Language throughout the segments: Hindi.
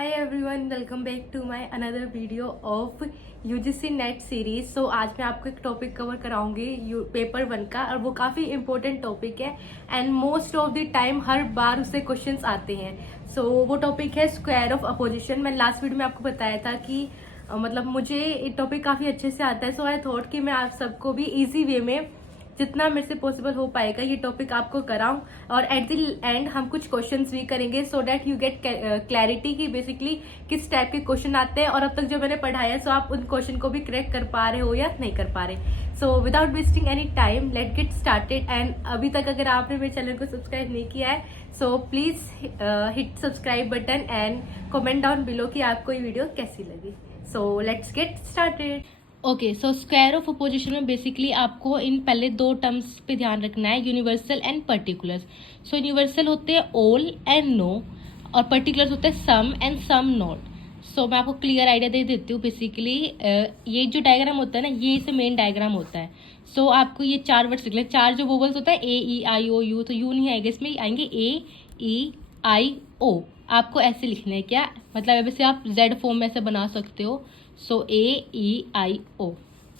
Hi everyone, welcome back to my another video of UGC NET series. So आज मैं आपको एक टॉपिक कवर कराऊंगी पेपर 1 का, और वो काफ़ी इंपॉर्टेंट टॉपिक है and most of the time हर बार उससे क्वेश्चंस आते हैं। सो वो टॉपिक है स्क्वायर ऑफ अपोजिशन। मैंने लास्ट वीडियो में आपको बताया था कि मतलब मुझे ये टॉपिक काफ़ी अच्छे से आता है, सो आई थॉट कि मैं आप सबको भी ईजी वे में जितना मेरे से पॉसिबल हो पाएगा ये टॉपिक आपको कराऊं, और एट द एंड हम कुछ क्वेश्चंस भी करेंगे so that you get clarity कि बेसिकली किस टाइप के क्वेश्चन आते हैं, और अब तक जो मैंने पढ़ाया सो आप उन क्वेश्चन को भी करेक्ट कर पा रहे हो या नहीं कर पा रहे। So without wasting any time let get started. And अभी तक अगर आपने मेरे चैनल को सब्सक्राइब नहीं किया है so please hit subscribe button and comment down below कि आपको ये वीडियो कैसी लगी। So let's get started. Okay, so square of opposition में बेसिकली आपको इन पहले दो टर्म्स पे ध्यान रखना है, universal and particulars. So universal होते हैं ऑल एंड नो, और पर्टिकुलर्स होते हैं सम एंड सम नॉट। सो मैं आपको क्लियर आइडिया दे देती हूँ। बेसिकली ये जो डायग्राम होता है ना, ये इसे मेन डायग्राम होता है। सो आपको ये चार वर्ड्स लिखने, चार जो वोवल्स होता है ए ई आई ओ यू, तो यू नहीं आएगा, इसमें आएंगे ए ई आई ओ। आपको ऐसे लिखने हैं, क्या मतलब वैसे आप जेड फॉर्म में ऐसे बना सकते हो। सो ए ई आई ओ,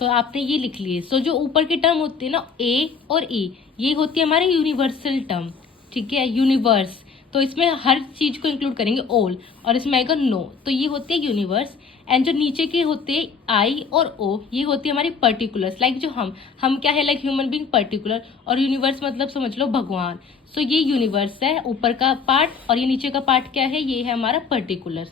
तो आपने ये लिख लिए। सो जो ऊपर की टर्म होती है ना ए और ई, ये होती है हमारी यूनिवर्सल टर्म, ठीक है, यूनिवर्स। तो इसमें हर चीज को इंक्लूड करेंगे ऑल, और इसमें आएगा नो, तो ये होती है यूनिवर्स। एंड जो नीचे के होते हैं आई और ओ, ये होती है हमारी पर्टिकुलर्स। लाइक जो हम क्या है, लाइक ह्यूमन बीइंग पर्टिकुलर, और यूनिवर्स मतलब समझ लो भगवान। सो ये यूनिवर्स है ऊपर का पार्ट, और ये नीचे का पार्ट क्या है, ये है हमारा पर्टिकुलर।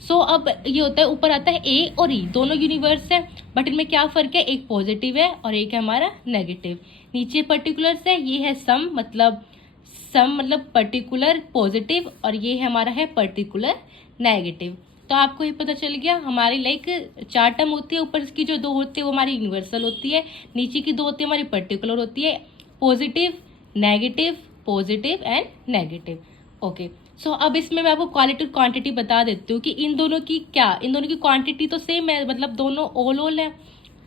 सो अब ये होता है, ऊपर आता है ए और ई, दोनों यूनिवर्स है, बट इनमें क्या फर्क है, एक पॉजिटिव है और एक है हमारा नेगेटिव। नीचे पर्टिकुलर्स है, ये है सम मतलब पर्टिकुलर पॉजिटिव, और ये है हमारा है पर्टिकुलर नेगेटिव। तो आपको ये पता चल गया, हमारी लाइक चार टर्म होती है, ऊपर की जो दो होती है वो हमारी यूनिवर्सल होती है, नीचे की दो होती है हमारी पर्टिकुलर होती है, positive negative, positive and negative. Okay, so अब इसमें मैं आपको क्वालिटी और क्वांटिटी बता देती हूँ कि इन दोनों की क्वांटिटी तो सेम है, मतलब दोनों ऑल है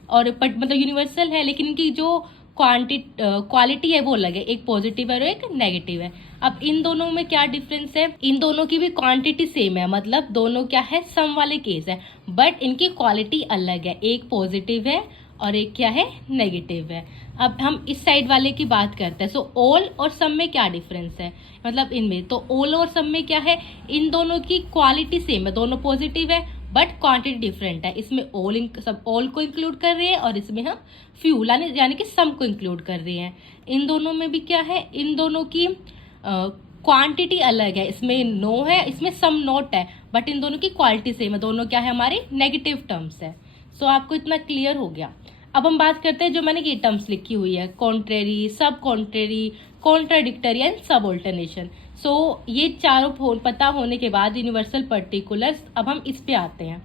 और मतलब यूनिवर्सल है, लेकिन इनकी जो क्वालिटी है वो अलग है, एक पॉजिटिव है और एक नेगेटिव है। अब इन दोनों में क्या डिफरेंस है, इन दोनों की भी क्वांटिटी सेम है, मतलब दोनों क्या है, सम वाले केस है, बट इनकी क्वालिटी अलग है, एक पॉजिटिव है और एक क्या है, नेगेटिव है। अब हम इस साइड वाले की बात करते हैं। सो ऑल और सम में क्या डिफरेंस है, मतलब इनमें तो ऑल और सम में क्या है, इन दोनों की क्वालिटी सेम है, दोनों पॉजिटिव है बट क्वांटिटी डिफरेंट है। इसमें ऑल को इंक्लूड कर रहे हैं और इसमें हम फ्यू यानी कि सम को इंक्लूड कर रहे हैं। इन दोनों में भी क्या है, इन दोनों की क्वांटिटी अलग है, इसमें नो है, इसमें सम नॉट है, बट इन दोनों की क्वालिटी सेम है, दोनों क्या है, हमारे नेगेटिव टर्म्स है। सो आपको इतना क्लियर हो गया। अब हम बात करते हैं जो मैंने ये टर्म्स लिखी हुई है, कॉन्ट्रेरी, सब कॉन्ट्रेरी, कॉन्ट्राडिक्टरी एंड सब ऑल्टरनेशन। सो ये चारों पता होने के बाद यूनिवर्सल पर्टिकुलर्स, अब हम इस पे आते हैं।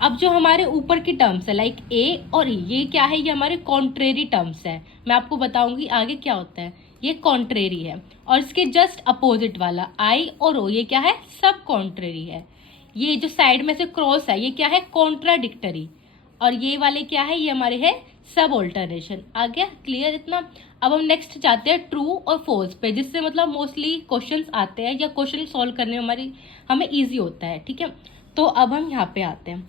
अब जो हमारे ऊपर की टर्म्स है लाइक ए और ई, ये क्या है, ये हमारे कॉन्ट्रेरी टर्म्स है। मैं आपको बताऊंगी आगे क्या होता है, ये कॉन्ट्रेरी है। और इसके जस्ट अपोजिट वाला आई और ओ, ये क्या है, सब कॉन्ट्रेरी है। ये जो साइड में से क्रॉस है, ये क्या है, कॉन्ट्राडिक्टरी, और ये वाले क्या है, ये हमारे है सब ऑल्टरनेशन। आ गया क्लियर इतना। अब हम नेक्स्ट जाते हैं ट्रू और फॉल्स पे, जिससे मतलब मोस्टली क्वेश्चंस आते हैं या क्वेश्चन सॉल्व करने में हमें इजी होता है, ठीक है। तो अब हम यहाँ पे आते हैं,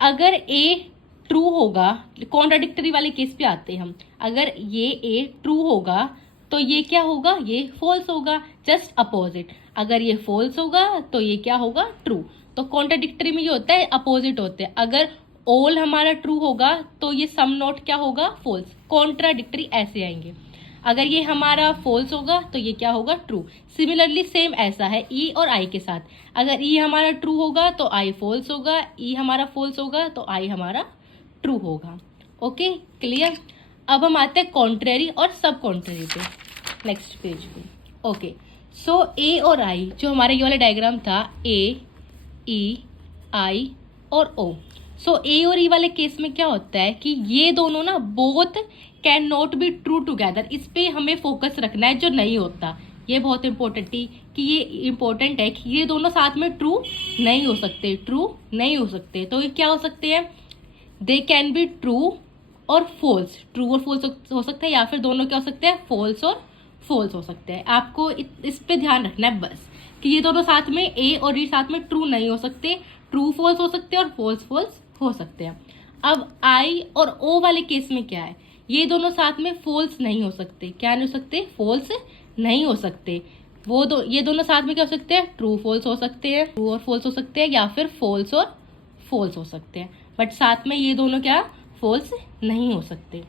अगर ए ट्रू होगा, कॉन्ट्राडिक्टरी वाले केस पे आते हैं हम, अगर ये ए ट्रू होगा तो ये क्या होगा, ये फॉल्स होगा, जस्ट अपोजिट। अगर ये फॉल्स होगा तो ये क्या होगा, ट्रू। तो कॉन्ट्राडिक्टरी में ये होता है, अपोजिट होते हैं। अगर ऑल हमारा ट्रू होगा तो ये सम नॉट क्या होगा, फॉल्स। कॉन्ट्राडिक्टरी ऐसे आएंगे, अगर ये हमारा फॉल्स होगा तो ये क्या होगा, ट्रू। सिमिलरली सेम ऐसा है ई और आई के साथ, अगर ई हमारा ट्रू होगा तो आई फॉल्स होगा, ई हमारा फॉल्स होगा तो आई हमारा ट्रू होगा। Okay clear. अब हम आते हैं कॉन्ट्रेरी और सब कॉन्ट्रेरी पे, नेक्स्ट पेज पे। ओके, सो ए और आई, जो हमारा ये वाला डायग्राम था, ए ई आई और ओ। सो ए और ई वाले केस में क्या होता है कि ये दोनों ना both can not be true together, इस पे हमें फोकस रखना है, जो नहीं होता। ये बहुत इंपॉर्टेंट है कि ये दोनों साथ में ट्रू नहीं हो सकते, ट्रू नहीं हो सकते। तो ये क्या हो सकते हैं, दे कैन बी ट्रू और फॉल्स, ट्रू और फॉल्स हो सकता है, या फिर दोनों क्या हो सकते हैं, फॉल्स और फॉल्स हो सकते हैं। आपको इस पे ध्यान रखना है बस, कि ये दोनों साथ में ए और ये साथ में ट्रू नहीं हो सकते, ट्रू फॉल्स हो सकते हैं और फॉल्स फॉल्स हो सकते हैं। अब आई और ओ वाले केस में क्या है, ये दोनों साथ में फॉल्स नहीं हो सकते। क्या नहीं हो सकते? फॉल्स नहीं हो सकते। ये दोनों साथ में क्या हो सकते हैं? ट्रू फॉल्स हो सकते हैं, ट्रू और फॉल्स हो सकते हैं, या फिर फॉल्स और फॉल्स हो सकते हैं, बट साथ में ये दोनों क्या फॉल्स नहीं हो सकते।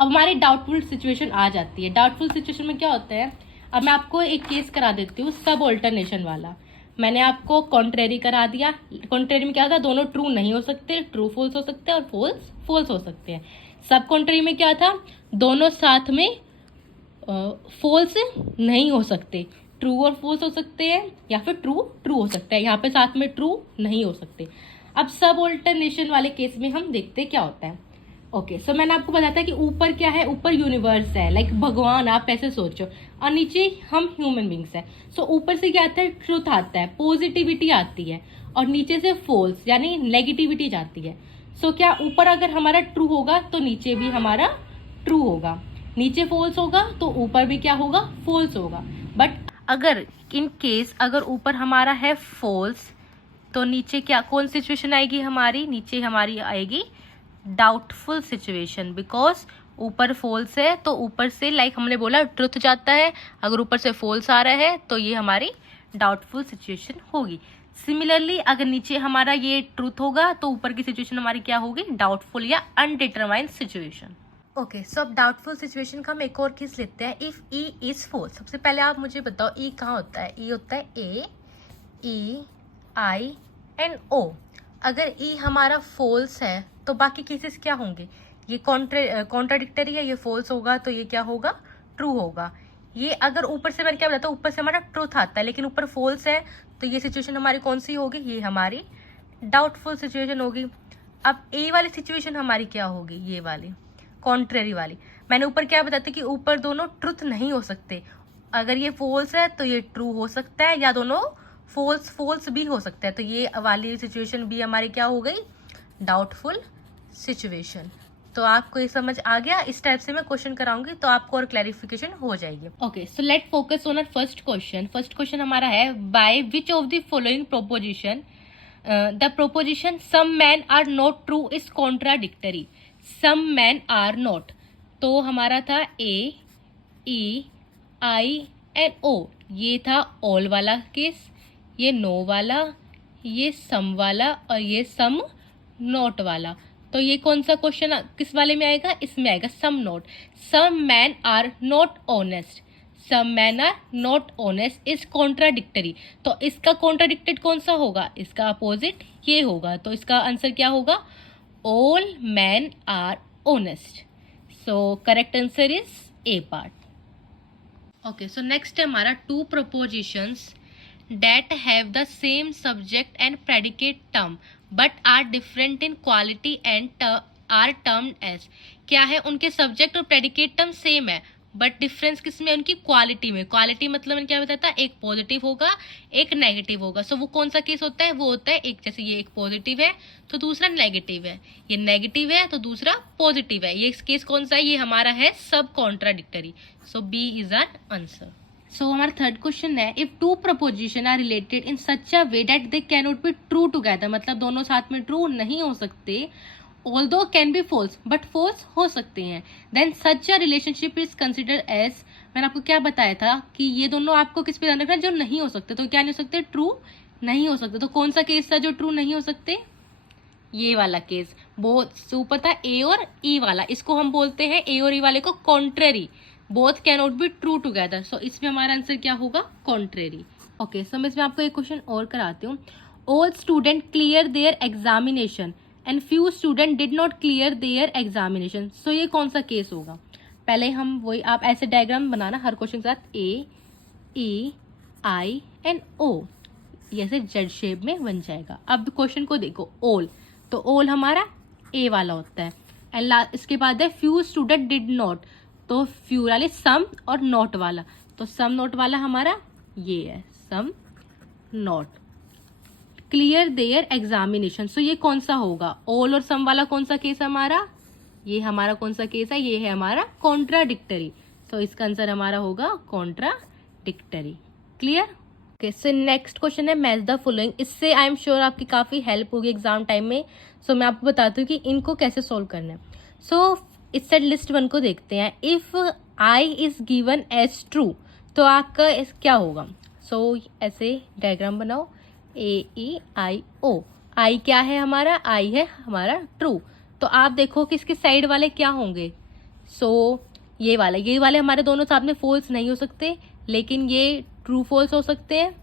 अब हमारी डाउटफुल सिचुएशन आ जाती है। डाउटफुल सिचुएशन में क्या होता है, अब मैं आपको एक केस करा देती हूँ सब ऑल्टरनेशन वाला। मैंने आपको कॉन्ट्रेरी करा दिया। कॉन्ट्रेरी में क्या था, दोनों ट्रू नहीं हो सकते, ट्रू फॉल्स हो सकते हैं और फॉल्स फॉल्स हो सकते हैं। सब कॉन्ट्रेरी में क्या था, दोनों साथ में फॉल्स नहीं हो सकते, ट्रू और फॉल्स हो सकते हैं, या फिर ट्रू ट्रू हो सकता है। यहाँ पे साथ में ट्रू नहीं हो सकते। अब सब ऑल्टरनेशन वाले केस में हम देखते क्या होता है। ओके, सो मैंने आपको बताया था कि ऊपर क्या है, ऊपर यूनिवर्स है, लाइक भगवान, आप ऐसे सोचो, और नीचे हम ह्यूमन बींग्स है। सो ऊपर से क्या आता है, ट्रुथ आता है, पॉजिटिविटी आती है, और नीचे से फॉल्स यानी नेगेटिविटी जाती है। सो क्या ऊपर अगर हमारा ट्रू होगा तो नीचे भी हमारा ट्रू होगा, नीचे फॉल्स होगा तो ऊपर भी क्या होगा, फॉल्स होगा। बट अगर इन केस अगर ऊपर हमारा है फॉल्स तो नीचे क्या, कौन सिचुएशन आएगी हमारी, नीचे हमारी आएगी डाउटफुल सिचुएशन। बिकॉज ऊपर फॉल्स है तो ऊपर से लाइक हमने बोला ट्रुथ जाता है, अगर ऊपर से फॉल्स आ रहा है तो ये हमारी डाउटफुल सिचुएशन होगी। सिमिलरली अगर नीचे हमारा ये ट्रुथ होगा तो ऊपर की सिचुएशन हमारी क्या होगी, डाउटफुल या अनडिटरमाइंड सिचुएशन। ओके, सो अब डाउटफुल सिचुएशन का हम एक और केस लेते हैं। इफ ई इज फॉल्स, सबसे पहले आप मुझे बताओ ई कहाँ होता है। ई होता है ए, ई, आई एंड ओ। अगर ई हमारा फॉल्स है तो बाकी केसेस क्या होंगे, ये कॉन्ट्राडिक्टरी है, ये फॉल्स होगा तो ये क्या होगा, ट्रू होगा। ये अगर ऊपर से मैंने क्या बताया, ऊपर से हमारा ट्रूथ आता है लेकिन ऊपर फॉल्स है तो ये सिचुएशन हमारी कौन सी होगी, ये हमारी डाउटफुल सिचुएशन होगी। अब ए वाली सिचुएशन हमारी क्या होगी, ये वाली कॉन्ट्रेरी वाली। मैंने ऊपर क्या बताया था कि ऊपर दोनों ट्रुथ नहीं हो सकते, अगर ये फॉल्स है तो ये ट्रू हो सकता है, या दोनों फॉल्स भी हो सकता है, तो ये वाली सिचुएशन भी हमारी क्या हो गई, डाउटफुल सिचुएशन। तो आपको ये समझ आ गया, इस टाइप से मैं क्वेश्चन कराऊंगी तो आपको और क्लैरिफिकेशन हो जाएगी। Okay, so let focus on our first question. First question हमारा है, by which of the following proposition the proposition some man are not true is contradictory. Some man are not, तो हमारा था ए, ई, आई एंड ओ। ये था ऑल वाला केस, ये नो वाला, ये सम वाला और ये सम नॉट वाला। तो ये कौन सा क्वेश्चन किस वाले में आएगा, इसमें आएगा some not. Some man are not honest, some man are not honest is contradictory. तो इसका कॉन्ट्राडिक्टेड कौन सा होगा, इसका अपोजिट ये होगा। तो इसका आंसर क्या होगा, all man are honest. So correct answer is A part. Okay, so next है हमारा two propositions that have the same subject and predicate term but are different in quality and are termed as। क्या है, उनके सब्जेक्ट और प्रेडिकेट टर्म सेम है बट डिफरेंस किसमें, उनकी क्वालिटी में। क्वालिटी मतलब मैंने क्या बताया था, एक पॉजिटिव होगा एक नेगेटिव होगा। सो वो कौन सा केस होता है, वो होता है एक, जैसे ये एक पॉजिटिव है तो दूसरा नेगेटिव है, ये नेगेटिव है तो दूसरा पॉजिटिव है। ये केस कौन सा है, ये हमारा है सब contradictory. So B is our answer. So हमारा थर्ड क्वेश्चन है, if two proposition are related in such a way that they can not be true together, मतलब दोनों साथ में ट्रू नहीं हो सकते, although can be false, but false हो सकते हैं, then such a relationship is considered as. मैंने आपको क्या बताया था कि ये दोनों आपको किस पे ध्यान रखना है, जो नहीं हो सकते। तो क्या नहीं हो सकते, ट्रू नहीं हो सकते। तो कौन सा केस था जो ट्रू नहीं हो सकते, ये वाला केस। बोथ ऊपर था ए और ई वाला, इसको हम बोलते हैं ए और ई वाले को contrary. Both can not be true together. So इसमें हमारा आंसर क्या होगा, कॉन्ट्रेरी। ओके, सो मैं इसमें आपको एक क्वेश्चन और कराती हूँ। All student clear their examination and few student did not clear their examination. So ये कौन सा केस होगा, पहले हम वही, आप ऐसे डायग्राम बनाना हर क्वेश्चन के साथ, ए, ई, आई एंड ओ, ये ऐसे जेड शेप में बन जाएगा। अब क्वेश्चन को देखो, ऑल, तो ऑल हमारा ए वाला होता है, एंड इसके बाद है फ्यू स्टूडेंट डिड नॉट, तो फ्यू वाले सम और नॉट वाला, तो सम नॉट वाला हमारा ये है, some not clear their examination. So ये कौन सा होगा, ऑल और सम वाला कौन सा केस हमारा, ये हमारा कौन सा केस है, ये है हमारा कॉन्ट्राडिक्टरी। तो इसका आंसर हमारा होगा contradictory. Clear. Okay, so next question है मैच द फॉलोइंग। इससे आई एम श्योर आपकी काफ़ी हेल्प होगी एग्जाम टाइम में। सो मैं आपको बताती हूँ कि इनको कैसे सॉल्व करना है। सो इस सेट लिस्ट 1 को देखते हैं। If I is given as true तो आपका क्या होगा। सो ऐसे डायग्राम बनाओ, AEIO। आई क्या है हमारा, आई है हमारा ट्रू। तो आप देखो कि इसके साइड वाले क्या होंगे। सो ये वाले हमारे दोनों साथ में फॉल्स नहीं हो सकते, लेकिन ये ट्रू फॉल्स हो सकते हैं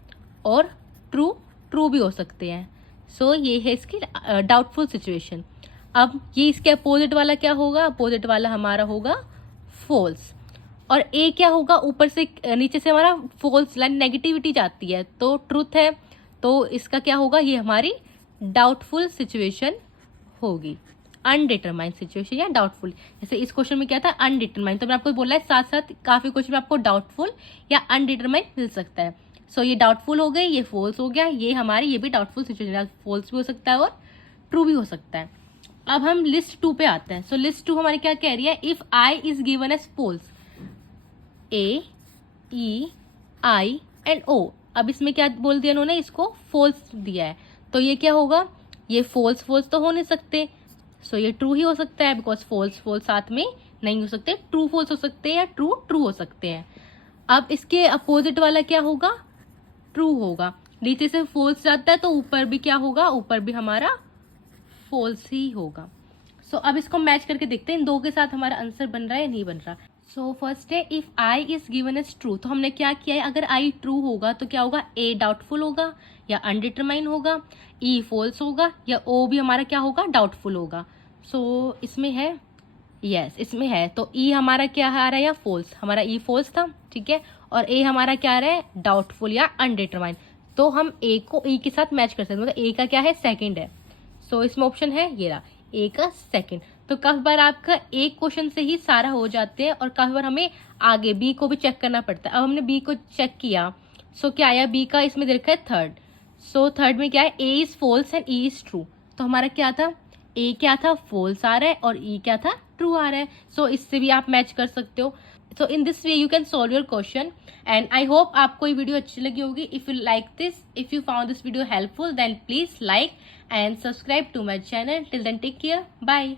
और ट्रू ट्रू भी हो सकते हैं। सो ये है इसकी डाउटफुल सिचुएशन। अब ये इसके अपोजिट वाला क्या होगा, अपोजिट वाला हमारा होगा फॉल्स। और ए क्या होगा, ऊपर से नीचे से हमारा फॉल्स लाइन नेगेटिविटी जाती है तो ट्रूथ है। तो इसका क्या होगा, ये हमारी डाउटफुल सिचुएशन होगी, अनडिटरमाइंड सिचुएशन या डाउटफुल। जैसे इस क्वेश्चन में क्या था, अनडिटरमाइंड, तो मैंने आपको बोला है साथ साथ काफी क्वेश्चन में आपको डाउटफुल या अनडिटरमाइंड मिल सकता है। सो ये डाउटफुल हो गए, ये फॉल्स हो गया, ये हमारी ये भी डाउटफुल सिचुएशन, फॉल्स भी हो सकता है और ट्रू भी हो सकता है। अब हम लिस्ट 2 पे आते हैं। सो लिस्ट 2 हमारी क्या कह रही है, if I is given as false, AEI and O। अब इसमें क्या बोल दिया उन्होंने, इसको फॉल्स दिया है, तो ये क्या होगा, ये फॉल्स तो हो नहीं सकते। सो ये ट्रू ही हो सकता है, बिकॉज फॉल्स साथ में नहीं हो सकते, ट्रू फॉल्स हो सकते हैं या ट्रू ट्रू हो सकते हैं। अब इसके अपोजिट वाला क्या होगा, ट्रू होगा। नीचे से फॉल्स जाता है तो ऊपर भी क्या होगा, ऊपर भी हमारा फॉल्स ही होगा। सो अब इसको मैच करके देखते हैं इन दो के साथ हमारा आंसर बन रहा है या नहीं बन रहा। सो फर्स्ट है if I is given as true, तो हमने क्या किया है, अगर आई ट्रू होगा तो क्या होगा, ए डाउटफुल होगा या अनडिटरमाइन होगा, ई फॉल्स होगा या ओ भी हमारा क्या होगा, डाउटफुल होगा। सो इसमें है, यस इसमें है, तो ई हमारा क्या आ रहा है, या फॉल्स, हमारा ई फॉल्स था, ठीक है, और ए हमारा क्या आ रहा है, डाउटफुल या अनडिटरमाइन। तो हम ए को ई के साथ मैच कर सकते हैं, मतलब ए का क्या है, सेकेंड है। सो इसमें ऑप्शन है ये रहा, ए का सेकेंड। तो काफी बार आपका एक क्वेश्चन से ही सारा हो जाते हैं और काफी बार हमें आगे बी को भी चेक करना पड़ता है। अब हमने बी को चेक किया, सो क्या आया, बी का इसमें देखा है थर्ड। सो थर्ड में क्या है, A is false and E is true. तो हमारा क्या था, ए क्या था, फॉल्स आ रहा है और ई क्या था, ट्रू आ रहा है। सो इससे भी आप मैच कर सकते हो। So in this way you can solve your question and I hope आपको ये वीडियो अच्छी लगी होगी। If you like this, if you found this video helpful, then please like and subscribe to my channel. Till then, take care. Bye.